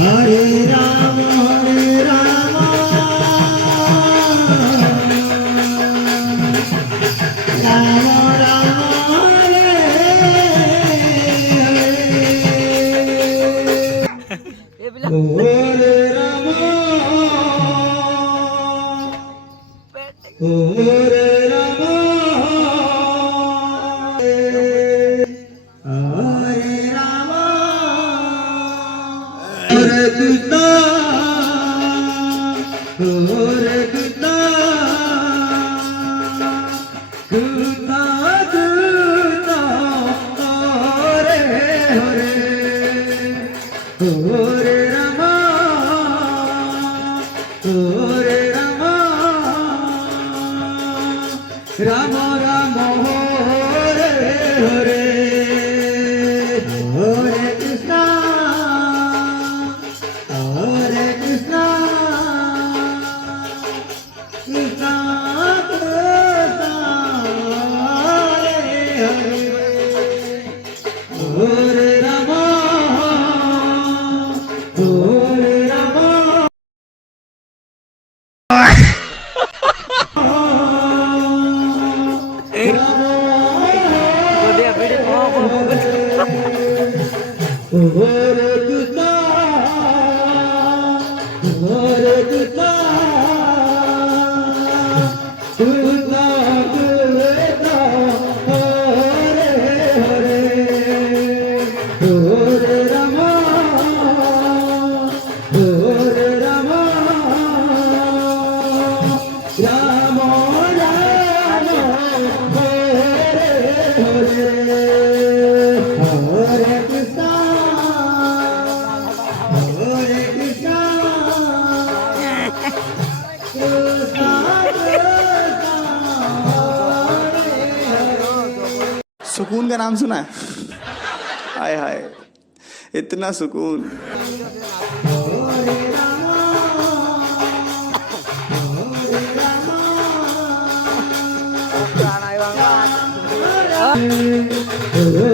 Hare Rama Hare Rama Rama Rama Hare Hare Hare Rama Hare Rama Hare Rama Hare Krishna Hare Krishna Krishna Krishna Hare Hare Hare Rama Hare Rama Rama Rama Hare Hare Hare Krishna Hare Krishna Krishna Krishna Hare Hare Hare Rama Hare Rama Hare Krishna Hare Krishna Krishna Krishna Hare Hare Hare Rama Hare Rama Rama Rama Hare Hare Hare Krishna Hare Krishna Krishna Krishna Hare Hare सुकून का नाम सुना है? हाय हाय, इतना सुकून। Hare Rama Hare Rama Hare